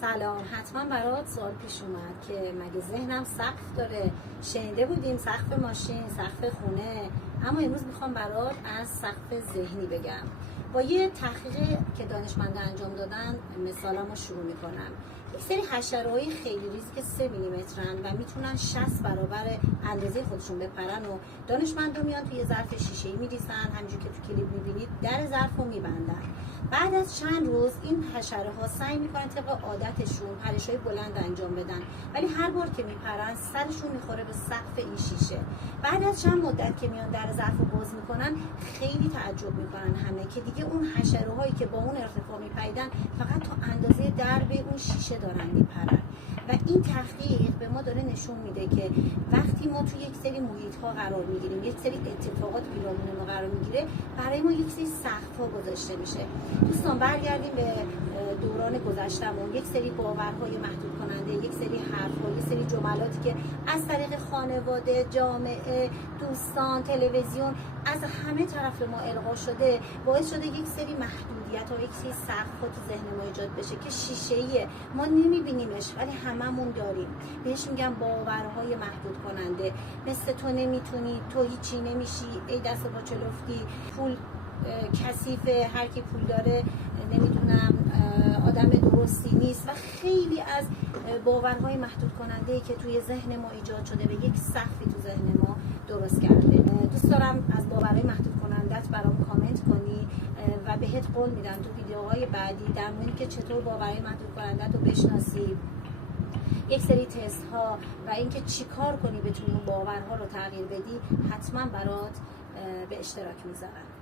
سلام. حتما برات سوال پیش اومد که مگه ذهنم سقف داره؟ شنیده بودیم سقف ماشین، سقف خونه، اما امروز میخوام برات از سقف ذهنی بگم. با یه تحقیقی که دانشمندا انجام دادن مثالمو شروع میکنم. یک سری حشره‌های خیلی ریز که 3 میلیمترن و میتونن 60 برابر اندازه خودشون بپرن و دانشمندا میان توی ظرف شیشه‌ای میریزن، همونجوری که تو کلیپ میبینید در ظرفو میبندن. بعد از چند روز این حشره‌ها سعی میکنن طبق عادتشون پرش‌های بلند انجام بدن، ولی هر بار که میپرن سرشون میخوره به سقف این شیشه. بعد از چند مدت که میان در ظرفو باز میکنن خیلی تعجب میکنن همه که دیگه اون حشره‌هایی که با اون ارتفاع میپریدن فقط تا اندازه درب اون شیشه دارن میپرن. و این تحقیق به ما داره نشون میده که وقتی ما توی یک سری محیط ها قرار میگیریم، یک سری اتفاقات پیرامون ما قرار میگیره، برای ما یک سری سقف ها گذاشته میشه. دوستان برگردیم به دوران گذشتمون، یک سری باورهای محدود کننده، یک سری حرف‌ها، یک سری جملاتی که از طریق خانواده، جامعه، دوستان، تلویزیون از همه طرف ما القا شده، باعث شده یک سری محدودیت ها، یک سری سقف ها تو ذهن ما ایجاد بشه که شیشه‌ایه، ما نمیبینیمش ولی هممون داریم. بهش میگم باورهای محدود کننده، مثل تو نمیتونی، تو هیچی نمیشی، ای دست با چلفتی، پول کثیفه، هر کی پول داره نمیدونم آدم درستی نیست و خیلی از باورهای محدود کننده که توی ذهن ما ایجاد شده به یک سقفی تو ذهن ما درست کرده. دوست دارم از باورهای محدود کنندت برام کامنت کنی و بهت قول میدم تو ویدیوهای بعدی در مورد که چطور باورهای محدود کنندت رو بشناسی، یک سری تست ها و اینکه چیکار کنی بتونی اون باورها رو تغییر بدی، حتما برات به اشتراک میذارم.